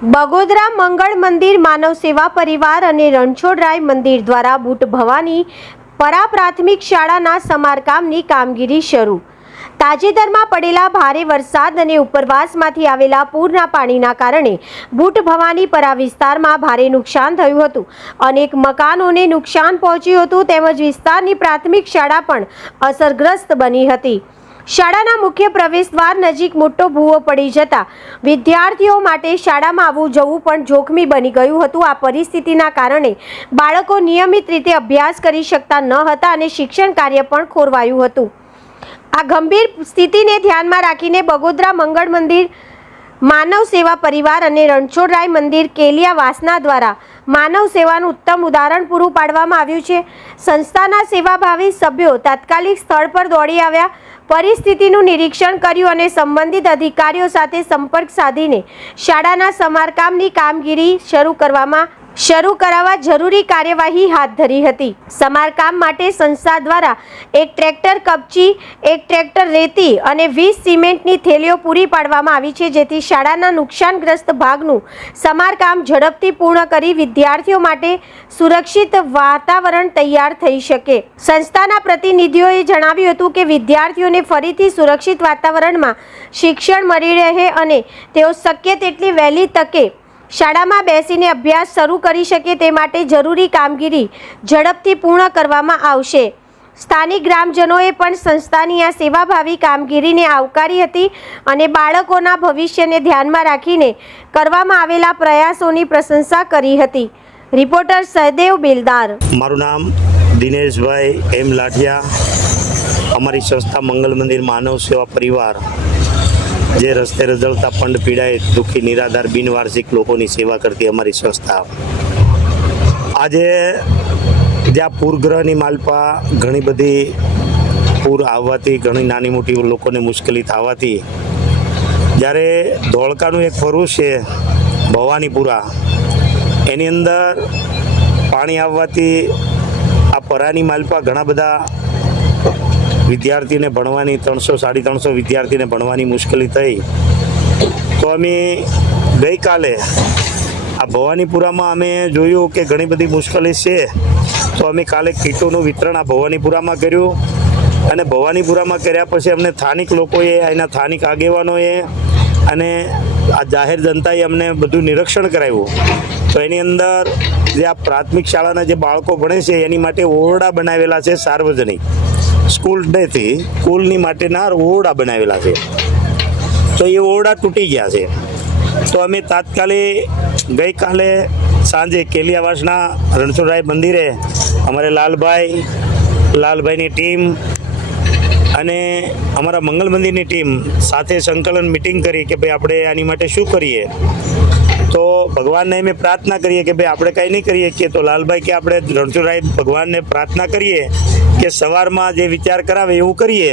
બગોદરા મંગળ મંદિર માનવ સેવા પરિવાર અને રણછોડરાય મંદિર દ્વારા બુટ ભવાની પરા પ્રાથમિક શાળાના સમારકામની કામગીરી શરૂ। તાજેતરમાં પડેલા ભારે વરસાદ અને ઉપરવાસમાંથી આવેલા પૂરના પાણીના કારણે બુટ ભવાની પરા વિસ્તારમાં ભારે નુકસાન થયું હતું। અનેક મકાનોને નુકસાન પહોંચ્યું હતું તેમજ વિસ્તારની પ્રાથમિક શાળા પણ અસરગ્રસ્ત બની હતી। શાળાના મુખ્ય પ્રવેશદ્વાર નજીક મોટો ભૂવો પડી જતા વિદ્યાર્થીઓ માટે શાળામાં આવવું જવું પણ જોખમી બની ગયું હતું। આ પરિસ્થિતિના કારણે બાળકો નિયમિત રીતે અભ્યાસ કરી શકતા ન હતા અને શિક્ષણ કાર્ય પણ ખોરવાયું હતું। આ ગંભીર સ્થિતિને ધ્યાનમાં રાખીને બગોદરા મંગળ મંદિર માનવ સેવા પરિવાર અને રણછોડરાય મંદિર કેલિયા વાસના દ્વારા માનવ સેવાનું ઉત્તમ ઉદાહરણ પૂરું પાડવામાં આવ્યું છે। સંસ્થાના સેવાભાવી સભ્યો તાત્કાલિક સ્થળ પર દોડી આવ્યા, પરિસ્થિતિનું નિરીક્ષણ કર્યું અને સંબંધિત અધિકારીઓ સાથે સંપર્ક સાધીને શાળાના સમારકામની કામગીરી શરૂ કરાવવા જરૂરી કાર્યવાહી હાથ ધરી હતી। સમારકામ માટે સંસ્થા દ્વારા એક ટ્રેક્ટર કપચી, એક ટ્રેક્ટર રેતી અને 20 સિમેન્ટની થેલીઓ પૂરી પાડવામાં આવી છે, જેથી શાળાના નુકસાનગ્રસ્ત ભાગનું સમારકામ ઝડપથી પૂર્ણ કરી વિદ્યાર્થીઓ માટે સુરક્ષિત વાતાવરણ તૈયાર થઈ શકે। સંસ્થાના પ્રતિનિધિઓએ જણાવ્યું હતું કે વિદ્યાર્થીઓને ફરીથી સુરક્ષિત વાતાવરણમાં શિક્ષણ મળી રહે અને તેઓ શક્ય તેટલી વહેલી તકે શાળામાં બેસીને અભ્યાસ શરૂ કરી શકે તે માટે જરૂરી કામગીરી ઝડપથી પૂર્ણ કરવામાં આવશે। સ્થાનિક ગ્રામજનોએ પણ સંસ્થાની આ સેવાભાવી કામગીરીને આવકારી હતી અને બાળકોના ભવિષ્યને ધ્યાનમાં રાખીને કરવામાં આવેલા પ્રયાસોની પ્રશંસા કરી હતી। રિપોર્ટર સહદેવ બિલદાર। મારું નામ દિનેશભાઈ એમ લાઠિયા। અમારી સંસ્થા મંગલ મંદિર માનવ સેવા પરિવાર જે રસ્તે રઝળતા પંડ પીડાય દુઃખી નિરાધાર બિનવાર્ષિક લોકોની સેવા કરતી અમારી સંસ્થા આજે જ્યાં પૂરગ્રહની માલપા ઘણી બધી પૂર આવવાથી ઘણી નાની મોટી લોકોને મુશ્કેલી થવાથી જ્યારે ધોળકાનું એક ફરું છે ભવાનીપુરા, એની અંદર પાણી આવવાથી આ પરાની માલપા ઘણા બધા વિદ્યાર્થીને ભણવાની 300-350 વિદ્યાર્થીને ભણવાની મુશ્કેલી થઈ, તો અમે ગઈકાલે આ ભવાનીપુરામાં અમે જોયું કે ઘણી બધી મુશ્કેલી છે, તો અમે કાલે કીટોનું વિતરણ આ ભવાનીપુરામાં કર્યું અને ભવાનીપુરામાં કર્યા પછી અમને સ્થાનિક લોકોએ, અહીંના સ્થાનિક આગેવાનોએ અને આ જાહેર જનતાએ અમને બધું નિરીક્ષણ કરાવ્યું। તો એની અંદર જે આ પ્રાથમિક શાળાના જે બાળકો ભણે છે એની માટે ઓરડા બનાવેલા છે, સાર્વજનિક સ્કૂલ નથી, સ્કૂલની માટેના ઓરડા બનાવેલા છે, તો એ ઓરડા તૂટી ગયા છે। તો અમે તાત્કાલિક ગઈકાલે સાંજે કેલિયાવાસના રણછોડરાય મંદિરે અમારે લાલભાઈની ટીમ અને અમારા મંગલ મંદિરની ટીમ સાથે સંકલન મિટિંગ કરી કે ભાઈ આપણે આની માટે શું કરીએ। તો ભગવાનને અમે પ્રાર્થના કરીએ કે ભાઈ આપણે કંઈ નહીં કરીએ કે તો લાલભાઈ કે આપણે રણછોડરાય ભગવાનને પ્રાર્થના કરીએ કે સવારમાં જે વિચાર કરાવે એવું કરીએ।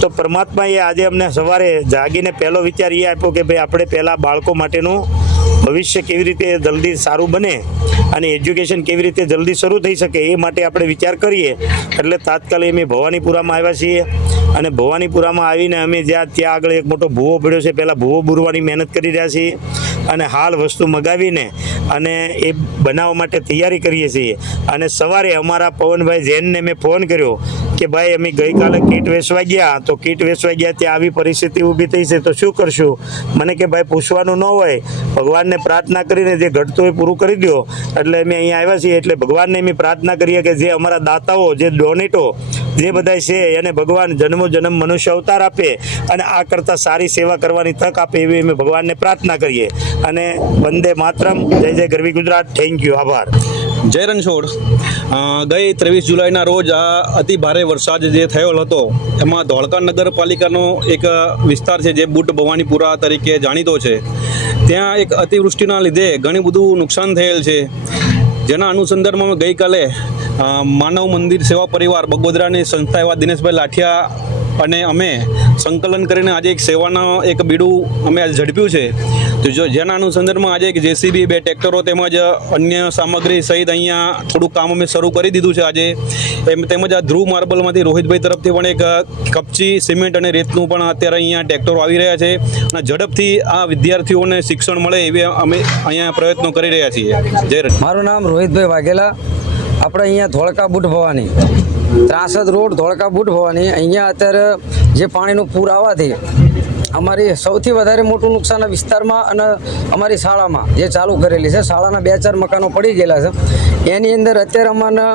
તો પરમાત્માએ આજે અમને સવારે જાગીને પહેલો વિચાર એ આપ્યો કે ભાઈ આપણે પહેલાં બાળકો માટેનું ભવિષ્ય કેવી રીતે જલ્દી સારું બને અને એજ્યુકેશન કેવી રીતે જલ્દી શરૂ થઈ શકે એ માટે આપણે વિચાર કરીએ। એટલે તાત્કાલિક અમે ભવાનીપુરામાં આવ્યા છીએ અને ભવાનીપુરામાં આવીને અમે ત્યાં આગળ એક મોટો ભૂવો પડ્યો છે, પહેલાં ભૂવો બુરવાની મહેનત કરી રહ્યા છીએ અને હાલ વસ્તુ મગાવીને અને એ બનાવવા માટે તૈયારી કરીએ છીએ। અને સવારે અમારા પવનભાઈ જૈનને મેં ફોન કર્યો કે ભાઈ અમે ગઈકાલે કીટ વેચવા ગયા, તો કીટ વેચવા ગયા ત્યાં આવી પરિસ્થિતિ ઊભી થઈ છે, તો શું કરશું? મને કે ભાઈ પૂછવાનું ન હોય, ભગવાનને પ્રાર્થના કરીને જે ઘટતું હોય પૂરું કરી દો। એટલે અમે અહીંયા આવ્યા છીએ, એટલે ભગવાનને અમે પ્રાર્થના કરીએ કે જે અમારા દાતાઓ, જે ડોનેટો જે બધા છે એને ભગવાન જન્મ મનુષ્ય અવતાર આપે અને આ કરતાં સારી સેવા કરવાની તક આપે એવી અમે ભગવાનને પ્રાર્થના કરીએ। અને વંદે માતરમ, જય જય ગરવી ગુજરાત, થેન્ક યુ, આભાર। જય રણછોડ। ગઈ 23 જુલાઈના રોજ આ અતિ ભારે વરસાદ જે થયો હતો એમાં ધોળકા નગરપાલિકાનો એક વિસ્તાર છે જે બુટ ભવાનીપુરા તરીકે જાણીતો છે, ત્યાં એક અતિવૃષ્ટિના લીધે ઘણું બધું નુકસાન થયેલ છે, જેના અનુસંધાનમાં ગઈકાલે માનવ મંદિર સેવા પરિવાર બગોદરાની સંસ્થા એવા દિનેશભાઈ લાઠિયા અને અમે સંકલન કરીને આજે એક સેવાનો એક બીડું અમે આજે ઝડપ્યું છે. તો જો જેના અનુસંધાનમાં આજે એક જેસીબી, 2 ટ્રેક્ટરો તેમજ અન્ય સામગ્રી સહિત અહીંયા થોડું કામ અમે શરૂ કરી દીધું છે આજે. તેમજ આ ધ્રુવ માર્બલમાંથી રોહિતભાઈ તરફથી પણ એક કપચી, સિમેન્ટ અને રેતનું પણ અત્યારે અહીંયા ટ્રેક્ટરો આવી રહ્યા છે અને ઝડપથી આ વિદ્યાર્થીઓને શિક્ષણ મળે એવી અમે અહીંયા પ્રયત્નો કરી રહ્યા છીએ. જય. મારું નામ રોહિતભાઈ વાઘેલા. આપણે અહીંયા ધોળકા બુટ ભવાની, ત્રાસદ રોડ ધોળકા બુટ ભવાની, અહીંયા અત્યારે જે પાણીનું પૂર આવવાથી અમારી સૌથી વધારે મોટું નુકસાન આ વિસ્તારમાં અને અમારી શાળામાં જે ચાલુ કરેલી છે, શાળાના 2-4 મકાનો પડી ગયેલા છે. એની અંદર અત્યારે અમારા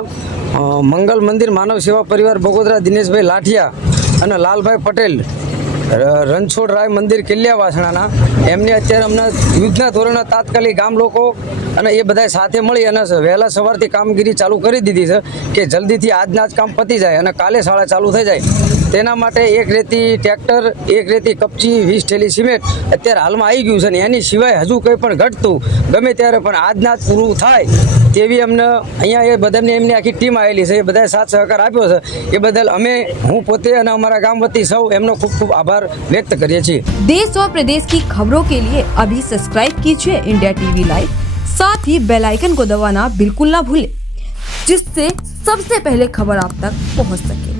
મંગલ મંદિર માનવ સેવા પરિવાર બગોદરા દિનેશભાઈ લાઠિયા અને લાલભાઈ પટેલ રણછોડરાય મંદિર કિલ્યા વાસણાના, એમને અત્યારે અમને યુદ્ધના ધોરણે તાત્કાલિક ગામ લોકો અને એ બધા સાથે મળી અને વહેલા સવારથી કામગીરી ચાલુ કરી દીધી છે કે જલ્દીથી આજના જ કામ પતી જાય અને કાલે શાળા ચાલુ થઈ જાય. તેના માટે એક રેતી ટ્રેક્ટર, એક રેતી કપચી, 20 થેલી સિમેન્ટ અત્યારે હાલમાં આવી ગયું છે ને એની સિવાય હજુ કંઈ પણ ઘટતું ગમે ત્યારે પણ આજના જ પૂરું થાય તેવી અમને અહીંયા એ બધાને એમની આખી ટીમ આવેલી છે. એ બધાએ સાથ સહકાર આપ્યો છે. એ બદલ હું પોતે અને અમારા ગામ વતી સૌ એમનો ખૂબ ખૂબ આભાર व्यक्त करिए છીએ. देश और प्रदेश की खबरों के लिए अभी सब्सक्राइब कीजिए इंडिया टीवी लाइव, साथ ही बेल आइकन को दबाना बिल्कुल ना भूलें, जिससे सबसे पहले खबर आप तक पहुंच सके.